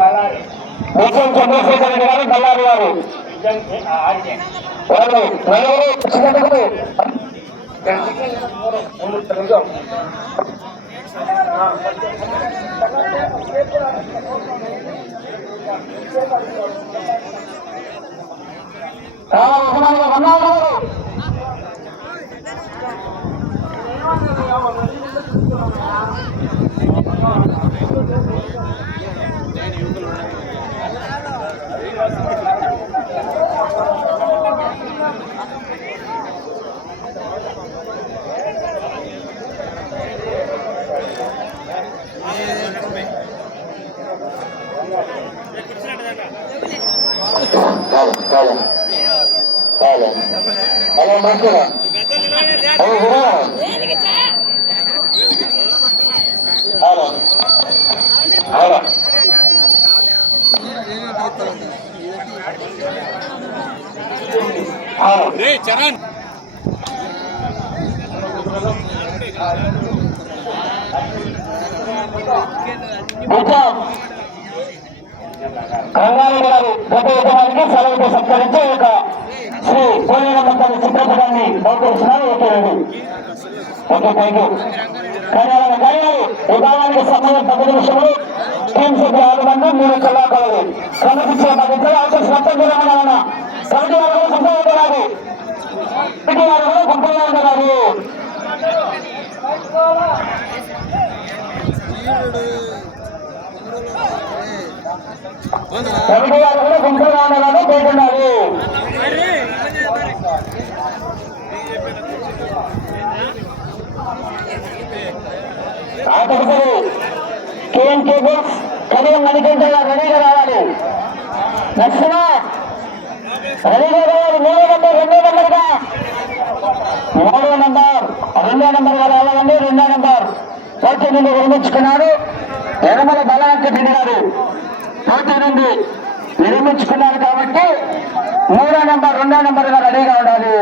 విజయం చంద్రశేఖర్ రెడ్డి గారు బళ్ళారి గారు హలో మంచిగా చరణ్ రంగారెడ్డి గారు గత యజమానికి సెలవుతో సత్కరించి ఒక శ్రీ కోనేరమ్మ చిత్రపటాన్ని బహుకరిస్తున్నారు. Okay thank you. కానీ విభాగానికి సమయం 10 నిమిషములు టీం సభ్యులు 6 మంది 3 కళాకారులు కనిపించే 10 ఆఫీస్ మొత్తం జరగాలన్న కమిటీ వారు కూడా గుంపుగా ఉంటున్నారు. కమిటీ వారు కూడా గుంపుగా ఉంటున్నారు. కమిటీ వారు కూడా గుంపుగా ఉండాలని కోరుతున్నారు. ఆ తదుపరి కేఎంకే బోక్స్ కడియం మణికంఠ రెడీగా రావాలి. నరసింహ రెడీగా రావాలి. 3వ నెంబర్ 2వ నెంబర్గా 3వ నెంబర్ 2వ నెంబర్గా రావాలండి. 2వ నెంబర్ పోటీ నుండి విరమించుకున్నాడు ఎడమల బలవంకటి గారు. పోటీ నుండి విరమించుకున్నారు కాబట్టి 3వ నెంబర్ 2వ నెంబర్గా రెడీగా ఉండాలి.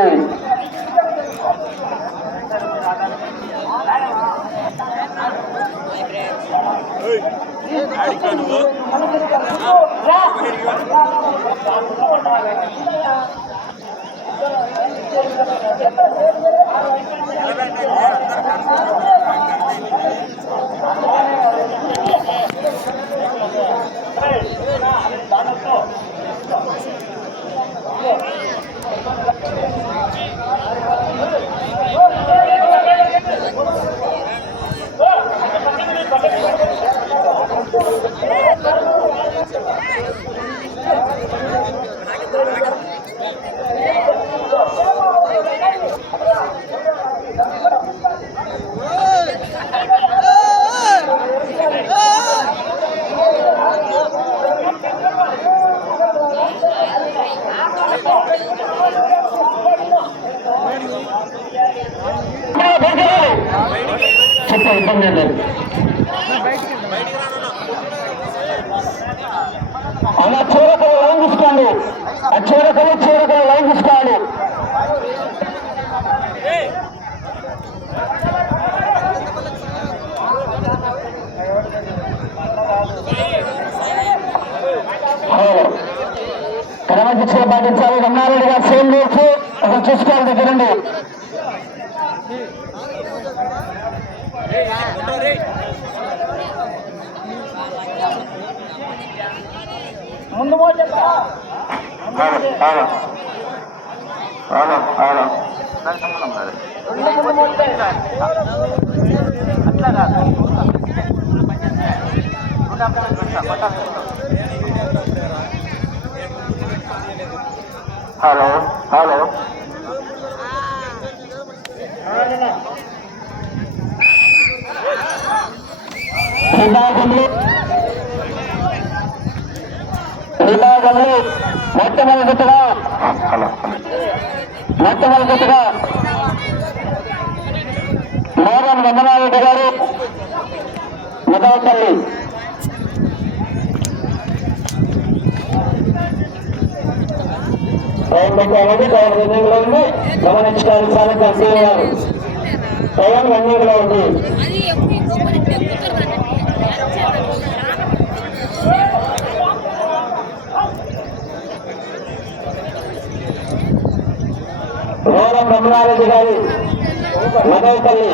ఇబ్బంది లేదు. అలా చీరకలు లైన్ తీసుకోండి. ఆ చీరకలు లైన్ తీసుకోవాలి. క్రమశిక్షణ పాటించాలి. రంగారెడ్డి గారు సేమ్ రూల్స్ అక్కడ చూసుకోవాలి. దగ్గరండి ముందు హలో హలో విభాగంలో మొట్టమొదటిగా మోరన్ వెంకటరెడ్డి గారు మదవపల్లి. గమనించుకోవాలి. సాయంత్రం గారు టైం రన్నింగ్లో ఉంది. కమలారెడ్డి గారు మదవపల్లి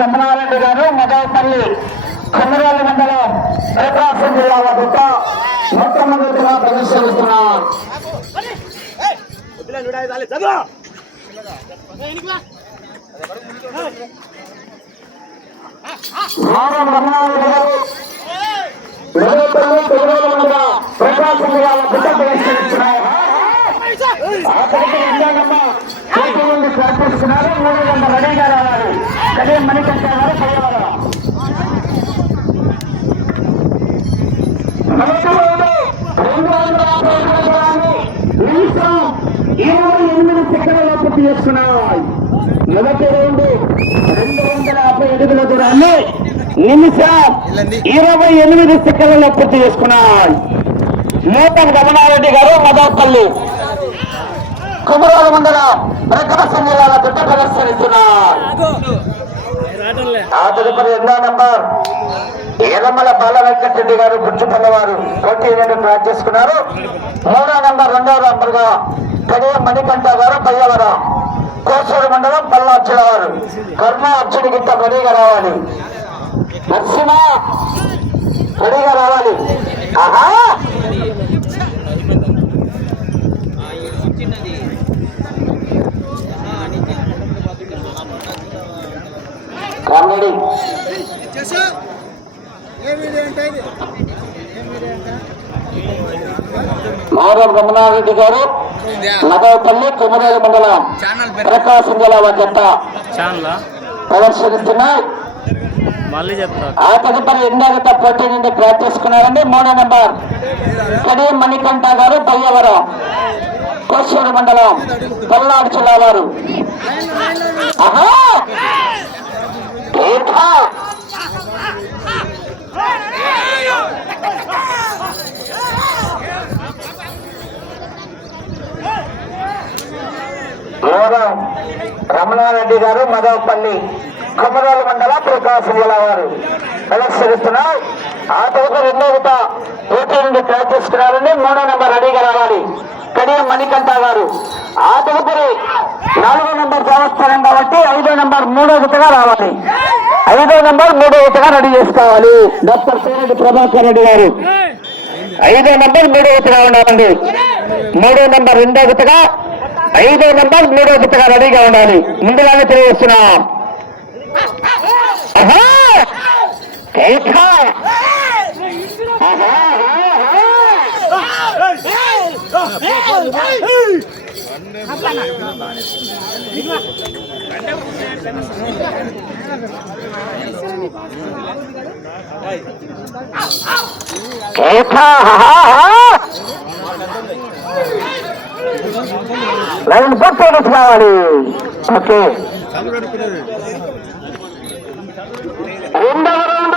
కమలారెడ్డి గారు మదవపల్లి కొమరాలి మండలం ప్రకాశం జిల్లా వద్ద మొట్టమొదటిగా ప్రదర్శనిస్తున్నారు. ప్రకాశం జిల్లా వద్ద ప్రదర్శనిస్తున్నారు. ప్రార్థిస్తున్నారు. 3 గంటల రెడీగా రావాలి. కదే మణికంఠ గారు పయ్యవరం. పూర్తి చేసుకున్నాయి. మొదటి రౌండ్ 250 అడుగుల దూరాన్ని నిమిషం 28 సెకండ్లలో పూర్తి చేసుకున్నాయి. నూతన్ రమణారెడ్డి గారు మదవపల్లి కుమరాల మండలం ప్రకాశం జిల్లాల జట్టు ప్రదర్శనిస్తున్నారు. ఆ తదుపరి 2వ నంబర్ ఎర్రమల బాల వెంకటరెడ్డి గారు గుర్చుపల్లవారు పోటీ క్రాస్ చేసుకున్నారు. 3వ నంబర్ 2వ నంబర్గా కడియం మణికంఠ గారు పయ్యవరం కోసూరు మండలం పల్లార్చుల వారు కర్మ అర్జుడి గిట్ట రెడీగా రావాలి. నరసింహ రెడీగా రావాలి. ఆహా కామెడీ మౌరం రమణారెడ్డి గారు మదవపల్లి కుమరేలి మండలం ప్రకాశం జిల్లా జట్ట ప్రదర్శనిస్తున్నాయి. ఆ తదుపరి ఇందాక పోటీ నుండి క్రాస్ చేసుకున్నారండి. 3వ నంబర్ కడియం మణికంఠ గారు పయ్యవరం కోసూరు మండలం పల్నాడు జిల్లా వారు. రమణారెడ్డి గారు మదవపల్లి కుమరాల మండలం ప్రకాశం జిల్లా వారు ప్రదర్శనిస్తున్నారు. ఆ తదుపరి 2వ పోటీ నుండి క్రాస్ చేసుకున్నారండి. 3వ నంబర్ రెడీగా రావాలి. కడియం మణికంఠ గారు. ఆ తదుపరి 4వ నంబర్ దేవస్థానం కాబట్టి 5వ నంబర్ 3వ జతగా రావాలి. 5వ నంబర్ 3వ జతగా రెడీ చేసుకోవాలి. డాక్టర్ పేరెడ్డి ప్రభాకర్ రెడ్డి గారు 5వ నంబర్ 3వ జతగా ఉండాలండి. 3వ నంబర్ 2వ జతగా 5వ నంబర్ 3వ జతగా రెడీగా ఉండాలి. ముందుగానే తెలియజేస్తున్నాం. లైన్ పూర్తి కావాలి. ఓకే 2వ రౌండ్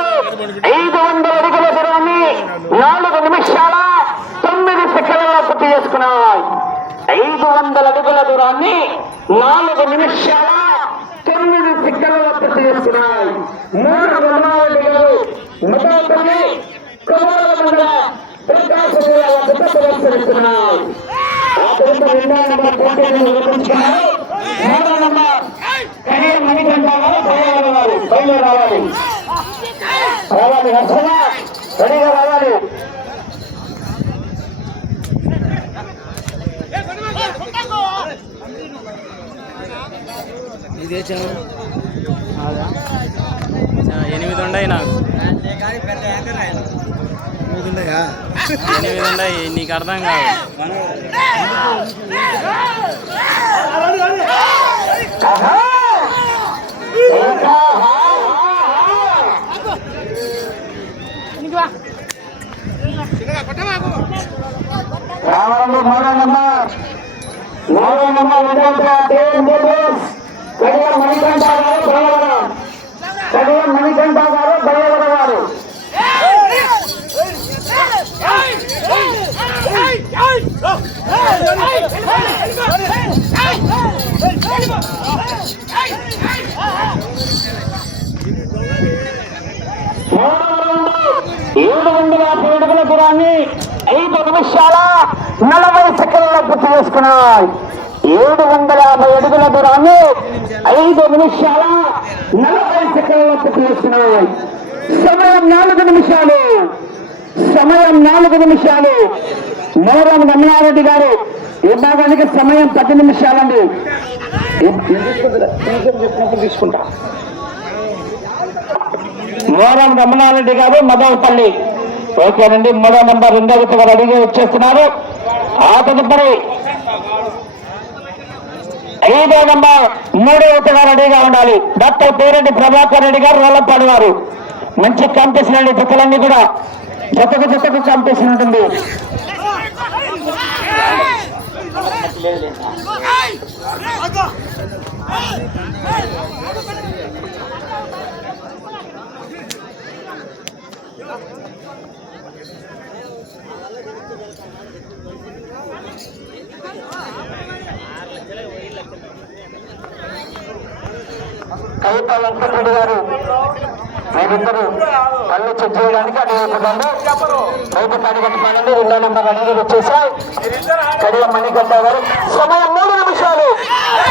500 అడుగుల దూరాన్ని 4 నిమిషాల 9 సెకండ్లలో పూర్తి చేసుకున్నాయి. 500 అడుగుల దూరాన్ని 4 నిమిషాల 9 సెకండ్లలో పూర్తి చేసుకున్నాయి. 3 రమణారెడ్డి గారు మదవపల్లి కుమరాల మండలం ప్రకాశం జిల్లా వద్ద ప్రదర్శనిస్తున్నారు. ఆ తరువాత 2వ నంబర్ పోటీని నిర్వహించుకున్నారు. 3వ నంబర్ కడియం మణికంఠ గారు పయ్యవరం వారు బయలుదేరాలి. రావాలి నరసింహ రెడీగా రావాలి. ఇదే 8 ఉన్నాయి నాకు. 8 ఉన్నాయి. నీకు అర్థం కాదు. రావడంలో 3వ నంబర్ కడియం మణికంఠ గారు బయలువరం. కడియం మణికంఠ గారు బయలువరం వారు. నిమిషాల 40 సెకండ్లలో పూర్తి చేసుకున్నాయి. 750 అడుగుల దూరాన్ని 5 నిమిషాల 40 సెకండ్లలో పూర్తి చేసుకున్నాయి. సమయం 4 నిమిషాలు. సమయం 4 నిమిషాలు. మోరం రమణారెడ్డి గారు విభాగానికి సమయం 10 నిమిషాలండి. తీసుకుంటా. మోరం రమణారెడ్డి గారు మదవపల్లి. ఓకేనండి. 3వ నంబర్ 2వ గారు అడిగి వచ్చేస్తున్నారు. ఆ తదుపరి 5వ నంబర్ 3వ గారు అడిగా ఉండాలి. డాక్టర్ పేరెడ్డి ప్రభాకర్ రెడ్డి గారు రోలపాడు వారు. మంచి కాంపిటీషన్ అండి. జతలన్నీ కూడా జతకు కాంపిటీషన్ ఉంటుంది. కవిత వెంకటరెడ్డి గారు మీరిద్దరు కళ్ళు చెక్ చేయడానికి అడిగిపోతుంది. బయట కడిగట్టుకోండి. 2వ నంబర్ అడిగి వచ్చేసాయి. కడియ మణికంఠ గారు. సమయం 3 నిమిషాలు.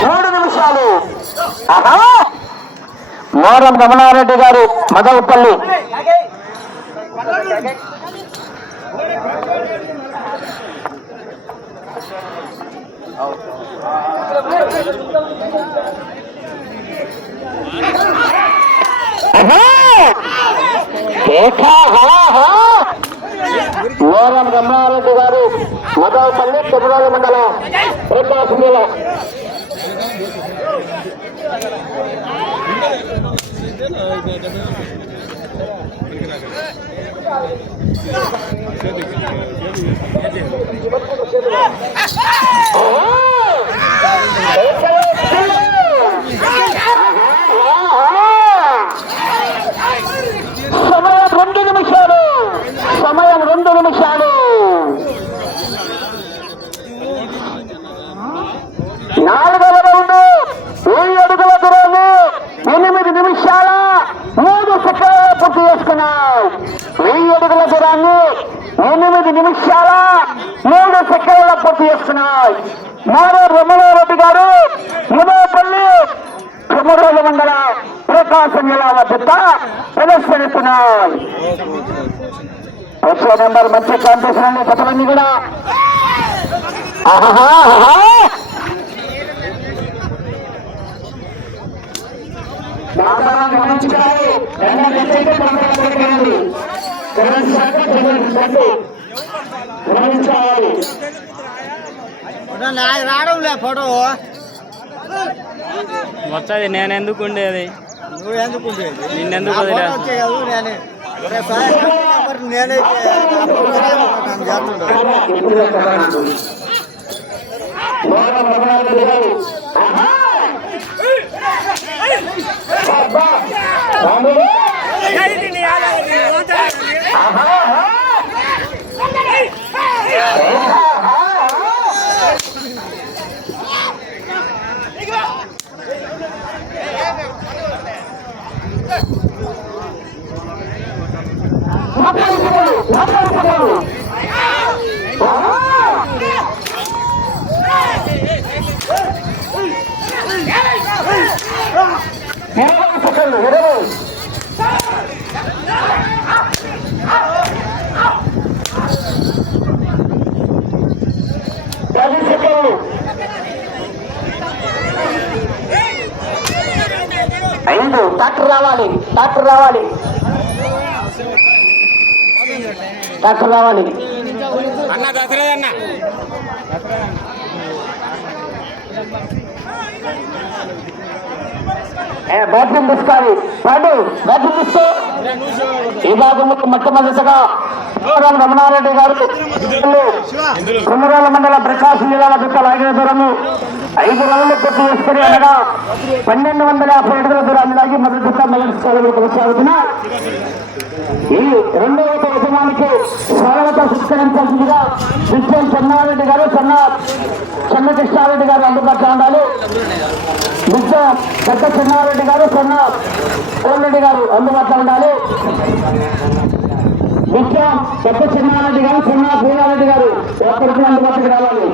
3 నిమిషాలు. మోరం రమణారెడ్డి గారు మదవపల్లి. మోరం రమణారెడ్డి గారు మదవపల్లి తిరుమల మండలం ప్రకాశం జిల్లా. సమయం 2 నిమిషాలు. 4వ రౌండ్ 1000 అడుగుల దూరాన్ని 8 నిమిషాల 3 సెకండ్లలో పూర్తి చేసుకున్నాయి. 1000 అడుగుల దూరాన్ని 8 నిమిషాల 3 సెకండ్లలో పూర్తి చేసుకున్నాయి. మోరం రమణారెడ్డి గారు ముదపల్లి కుమరోలు మండల ప్రకాశం జిల్లా వద్ద ప్రదర్శనిస్తున్నాయి. 1వ నంబర్ మంచి కాంపిటీషన్ అండి. కొత్తమంది కూడా గమనించుకోవాలి. రావడంలే ఫోటో వచ్చేది. నేను ఎందుకు ఉండేది? నువ్వు ఎందుకు ఉండేది? నిన్నెందుకు వదిలేస్తా? ట్రాక్టర్ రావాలి. ట్రాక్టర్ రావాలి. ట్రాక్టర్ రావాలి. అన్న దసరాదన్న బ్యాట్రిన్ తీసుకోవాలి. బ్యాట్రిన్ తీసుకో. ఈ భాగంలో మొట్టమొదటిగా రమణారెడ్డి గారు కుమరోల మండలం ప్రకాశం జిల్లా వద్ద లాగిన దూరము 5 రౌండ్లు పూర్తి చేసుకుని అనగా 1250 అడుగుల దూరాన్ని లాగి మొదటి స్థానంలో కొనసాగుతున్న ఈ 2వ యజమానికి స్వాగతం సత్కరించాల్సిందిగా విజయం చెన్నారెడ్డి గారు చెన్నకృష్ణారెడ్డి గారు అందుబాటులో ఉండాలి. విజయం పెద్ద చెన్నారెడ్డి గారు కోల్రెడ్డి గారు అందుబాటులో ఉండాలి. విజయం పెద్ద చెన్నారెడ్డి గారు పూర్ణారెడ్డి గారు ఒక్కరికి అందుబాటుకి రావాలి.